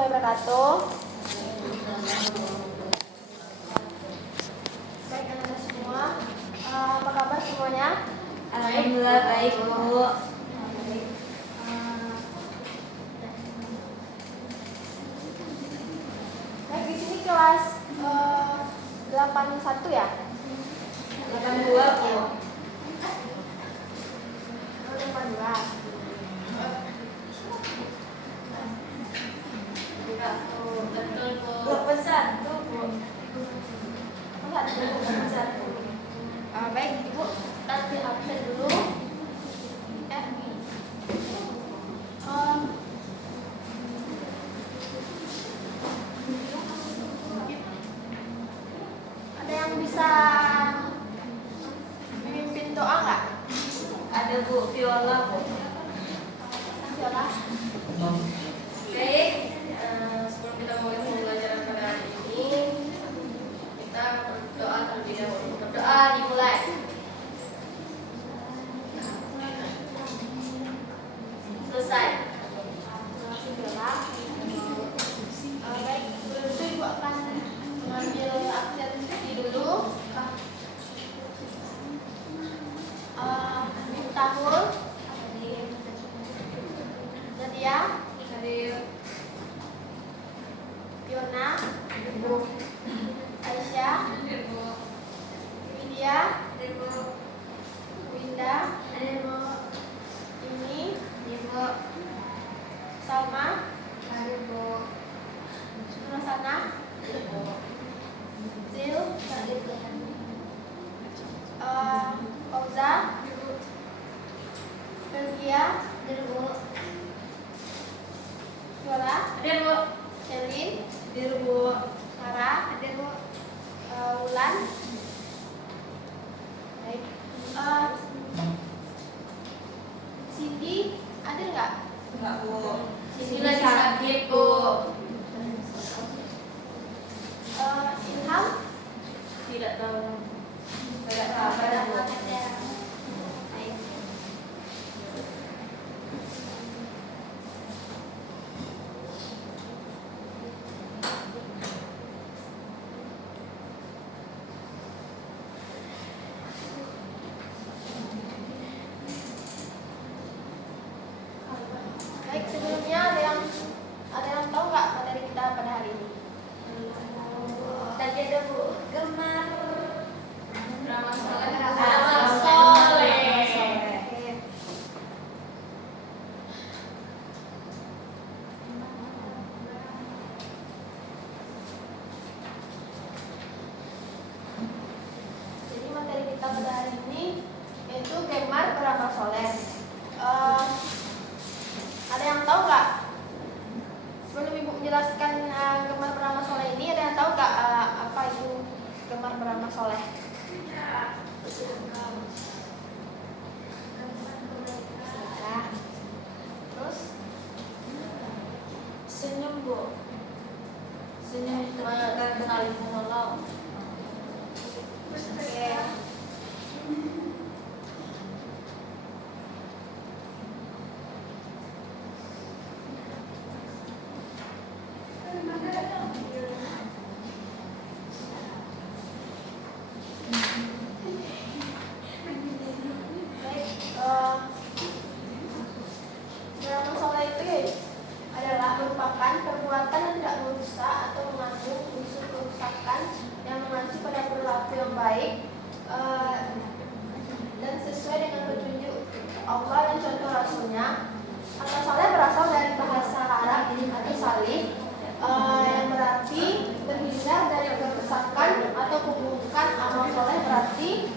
warahmatullahi wabarakatuh. Baik anak-anak semua, apa kabar semuanya? Alhamdulillah baik, Bu. Baik, di sini kelas 81 ya? 82, Bu. 82. Betul, Bu. 81, Bu. Baik, Ibu, nanti absen dulu. Ada yang bisa memimpin doa nggak? Ada Bu Viola, Bu. Siapa? Baik, sebelum kita mulai pembelajaran pada hari ini, kita berdoa terlebih dahulu. Berdoa dimulai. Selesai. Baik, sebelum itu Ibu akan mengambil absen dulu. Miftahul, Nadia, Fiona, Aisyah, Widya, Winda, Ini, Salma, Nurasana, Zil, Fauza, Belgia, Viola, Shelin, Sarah, Wulan. Baik. Cindy, ada nggak? Enggak, Bu. Sini lagi sakit, Bu. Ilham, Tidak tahu. Enggak kabar, Bu. Baik. Baik, sebelumnya ada yang tahu nggak materi kita pada hari ini? Tadi ada Bu Gemar. Ramah soleh. Amal soleh. Oke. Jadi materi kita pada hari ini yaitu gemar beramal soleh. Ada yang tahu nggak? Sebelum Ibu menjelaskan gemar beramal soleh ini, ada yang tahu nggak apa itu gemar beramal soleh? Nah, terus Senyum, Bu. Senyum terus saling menolong. oke. Baik, beramal soleh itu adalah merupakan perbuatan yang tidak merusak atau mengandung unsur kerusakan yang mengacu pada perilaku yang baik dan sesuai dengan petunjuk Allah dan contoh Rasulnya. Amal soleh berasal dari bahasa Arab atau salih yang berarti terhindar dari kerusakan atau keburukan. Amal soleh berarti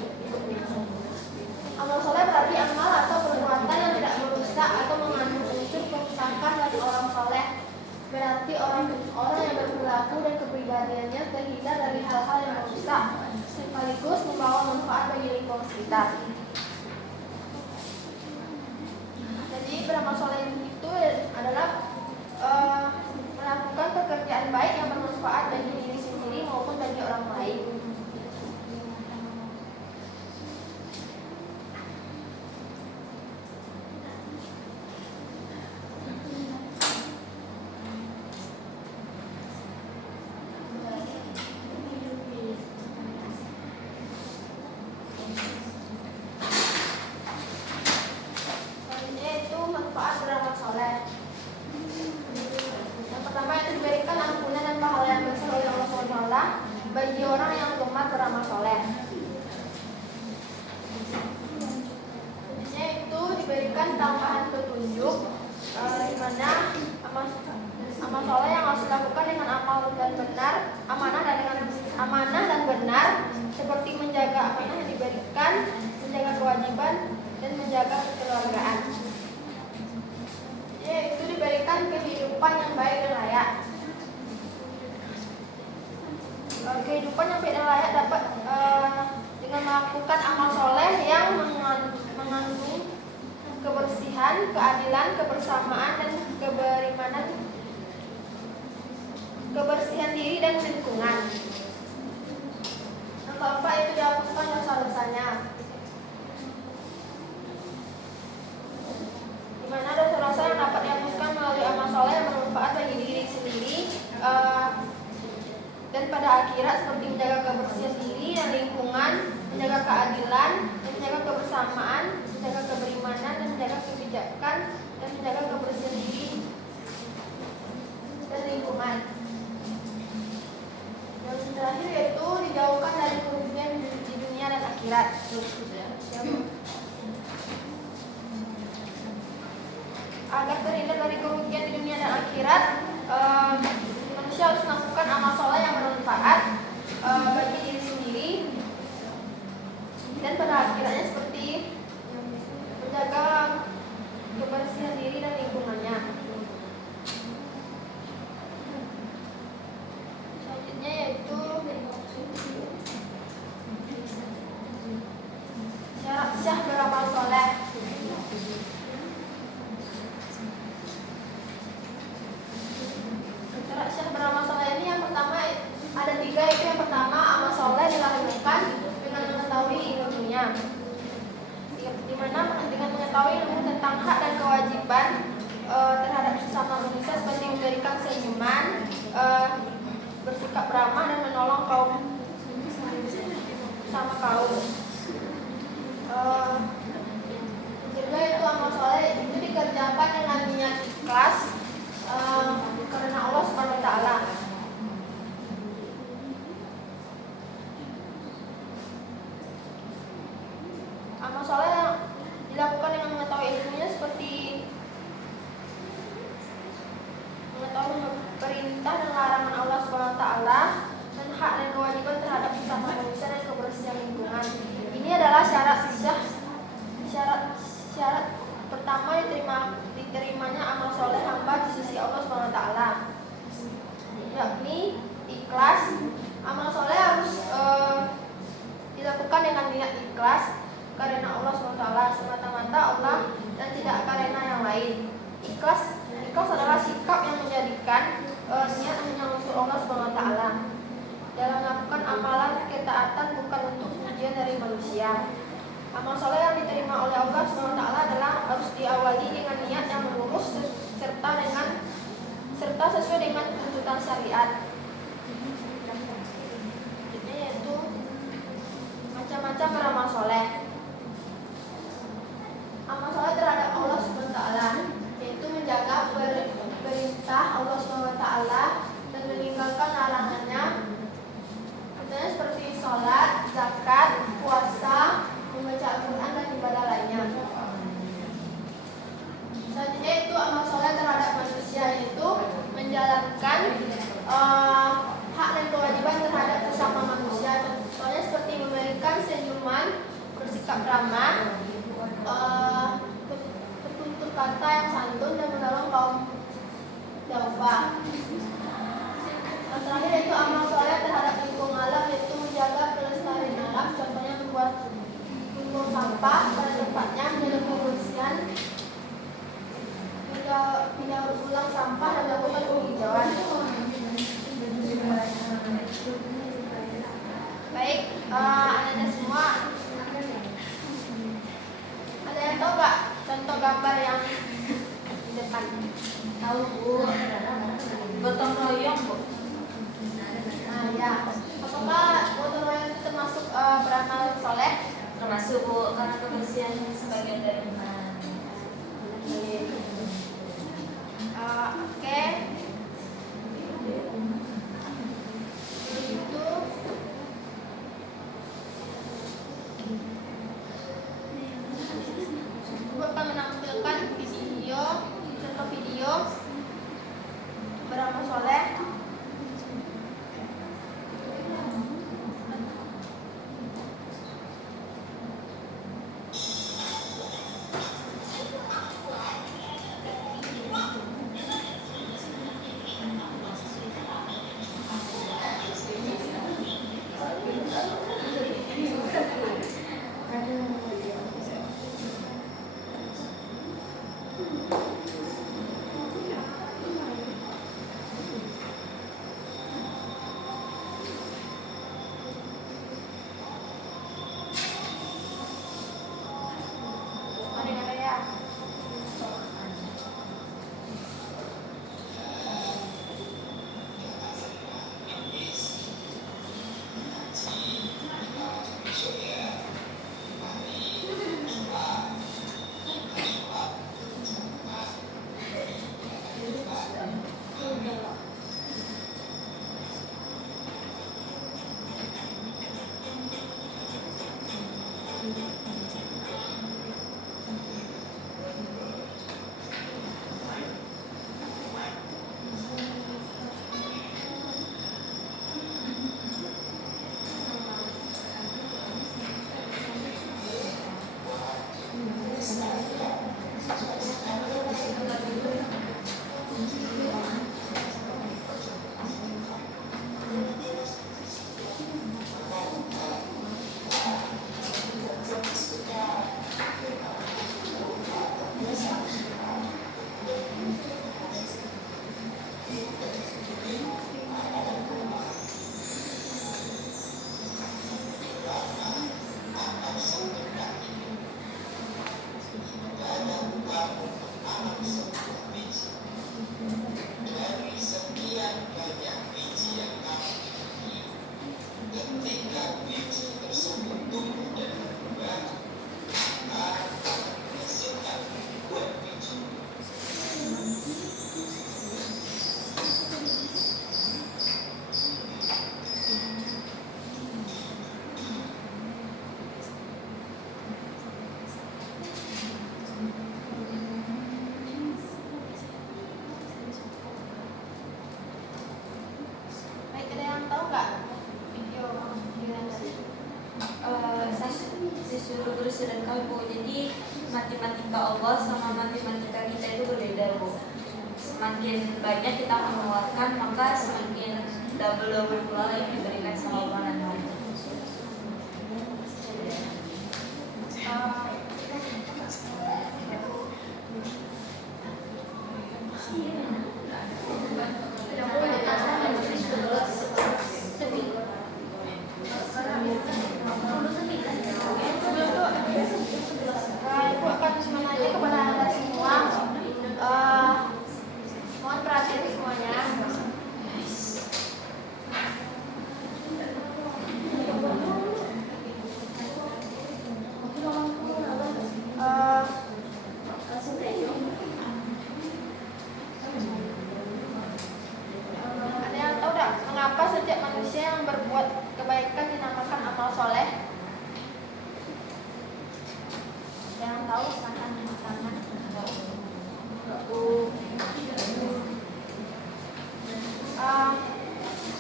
amal atau perbuatan yang tidak merusak atau mengandung unsur kerusakan dari orang soleh. Berarti orang yang berperilaku dan kepribadiannya terhindar dari hal-hal yang merusak sekaligus membawa manfaat bagi lingkungan sekitar. Jadi beramal soleh itu adalah melakukan pekerjaan baik yang bermanfaat bagi diri sendiri maupun bagi orang lain. diberikan tambahan petunjuk di mana amal soleh yang harus dilakukan dengan amal dan benar, amanah dan benar, seperti menjaga amanah yang diberikan, menjaga kewajiban, dan menjaga kekeluargaan. Yaitu diberikan kehidupan yang baik dan layak. Kehidupan yang baik dan layak dapat dengan melakukan amal soleh yang mengandung kebersihan, keadilan, kebersamaan, dan keberimanan, kebersihan diri dan lingkungan. Yang keempat itu dihapuskan dosa-dosanya, di mana dosa-dosa yang dapat dihapuskan melalui amal soleh yang bermanfaat bagi diri sendiri dan pada akhirat, seperti menjaga kebersihan diri dan lingkungan, menjaga keadilan, dan menjaga kebersamaan, menjaga keberimanan, dan menjaga kebijakan, dan menjaga kebersihan diri dan lingkungan. Yang terakhir yaitu dijauhkan dari kerugian di dunia dan akhirat. Agar terhindar dari kerugian di dunia dan akhirat, manusia harus melakukan amal soleh yang bermanfaat bagi diri sendiri dan pada akhiratnya, seperti menjaga kebersihan diri dan lingkungannya. Selanjutnya yaitu syarat syah beramal soleh. Syarat syah beramal soleh ini yang pertama ada 3, yaitu yang pertama amal soleh dilakukan dengan mengetahui ilmunya, di mana dengan mengetahui ilmu tentang hak dan kewajiban terhadap sesama manusia, seperti memberikan senyuman, bersikap ramah, dan menolong kaum sama kaum. Juga itu amal soleh itu dikerjakan dengan niat ikhlas karena Allah Subhanahu wa taala. Amal soleh yang dilakukan dengan mengetahui ilmunya, seperti mengetahui perintah dan larangan Allah Subhanahu wa taala, dan hak dan kewajiban terhadap sesama manusia, dan kebersihan lingkungan. Ini adalah syarat pertama diterimanya amal soleh hamba di sisi Allah Subhanahu wa taala, yakni ikhlas. Amal soleh harus dilakukan dengan niat ikhlas karena Allah SWT, semata-mata Allah dan tidak karena yang lain. Ikhlas adalah sikap yang menjadikan niat hanya untuk Allah SWT dalam melakukan amalan ketaatan, bukan untuk pujian dari manusia. Amal soleh yang diterima oleh Allah SWT adalah harus diawali dengan niat yang lurus serta sesuai dengan tuntutan syariat. Yaitu macam-macam beramal soleh. Amal soleh terhadap Allah SWT yaitu menjaga perintah Allah SWT dan meninggalkan larangannya, contohnya seperti sholat, zakat, puasa, membaca Al-Quran, dan ibadah lainnya. Selanjutnya itu amal soleh terhadap manusia, yaitu menjalankan hak dan kewajiban terhadap sesama manusia, contohnya seperti memberikan senyuman, bersikap ramah, bertutur kata yang santun, dan menolong kaum duafa. Yang terakhir yaitu amal soleh terhadap lingkungan alam, yaitu menjaga kelestarian alam, contohnya membuang sampah pada tempatnya, menjaga kebersihan, mendaur ulang sampah, dan melakukan penghijauan. Baik, anak-anak semua, ada yang tahu nggak contoh gambar yang di depan? Tahu Bu, gotong royong Bu. Nah ya, apakah gotong royong itu termasuk beramal soleh? Termasuk Bu, karena kebersihan sebagian dari iman. Oke. Itu bukan menampilkan Allah sama matematika kita itu berbeda, Bu. Semakin banyak kita mengeluarkan, maka semakin double pula yang diberikan sama Allah nanti. Ibu akan menanya kepada anda semua. Mohon perhatian semuanya. Ada yang tahu tidak mengapa setiap manusia yang berbuat kebaikan dinamakan amal soleh? Yang tahu silahkan angkat tangan.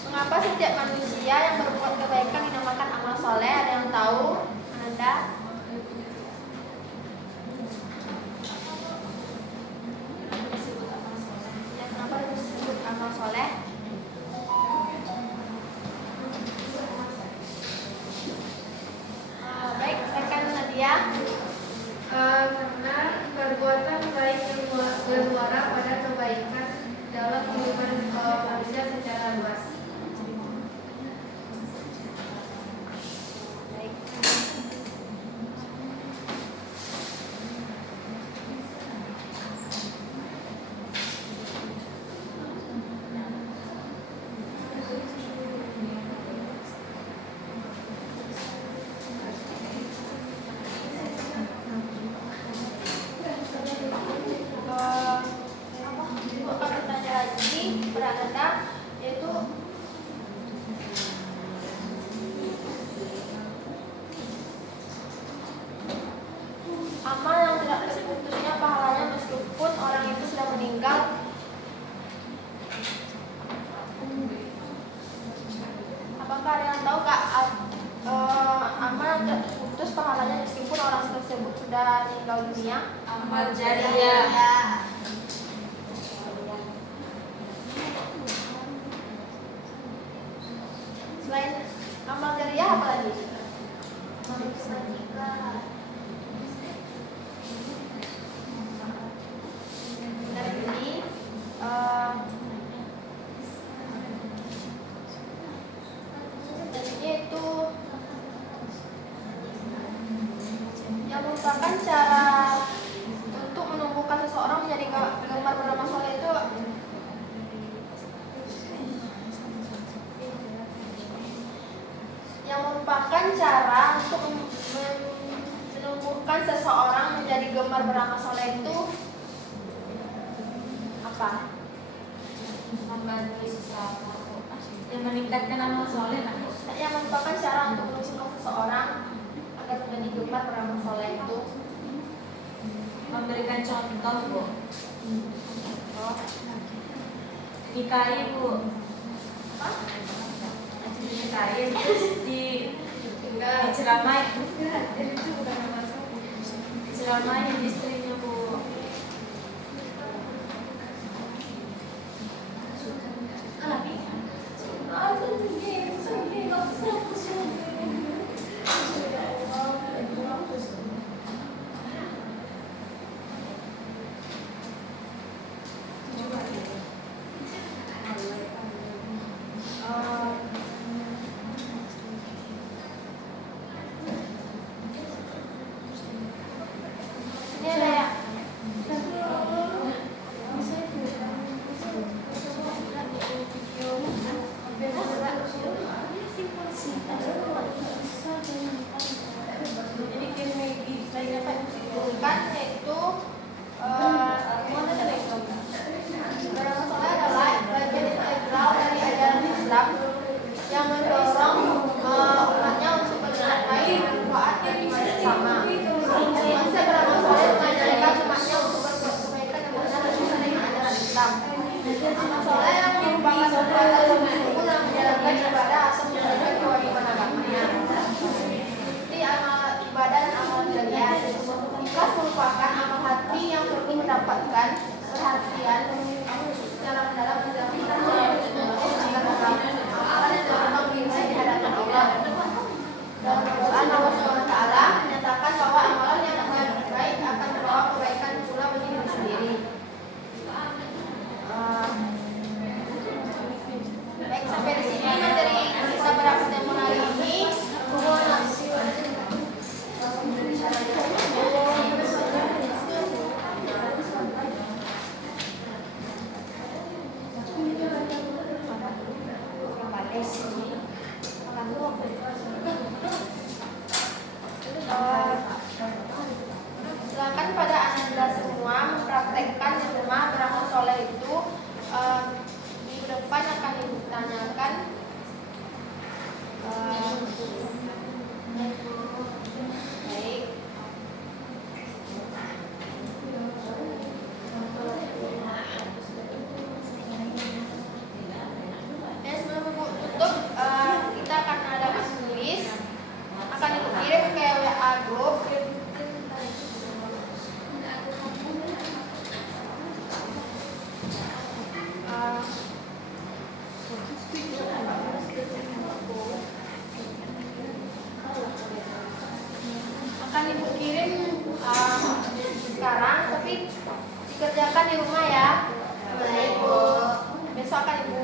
Mengapa setiap manusia yang berbuat kebaikan dinamakan amal soleh? Ada yang tahu? Anda? Ya, kenapa disebut amal soleh? Baik, rekan Nadia. Karena perbuatan baik bermuara pada kebaikan dalam kehidupan manusia secara luas. Ibu akan bertanya lagi kepada Anda, yaitu amal yang tidak terputusnya pahalanya meskipun orang itu sudah meninggal. Apakah ada yang tahu nggak amal yang tidak terputus pahalanya meskipun orang tersebut sudah meninggal dunia? Amal jariyah. Selain amal jariyah apa lagi? Benar ini itu yang merupakan cara untuk menumbuhkan seseorang menjadi gemar beramal soleh itu yang merupakan cara untuk menumbuhkan seseorang menjadi gemar beramal soleh itu apa? Membantu sesama, yang meningkatkan amal soleh. Yang merupakan cara untuk menumbuhkan seseorang agar menjadi gemar beramal soleh itu Memberikan contoh, Bu. oh, Nikahi, Bu. apa? Nikahi terus diceramai. Diceramain istrinya, Bu. Ini ada di rumah ya. Baik, Bu. Besok akan Ibu.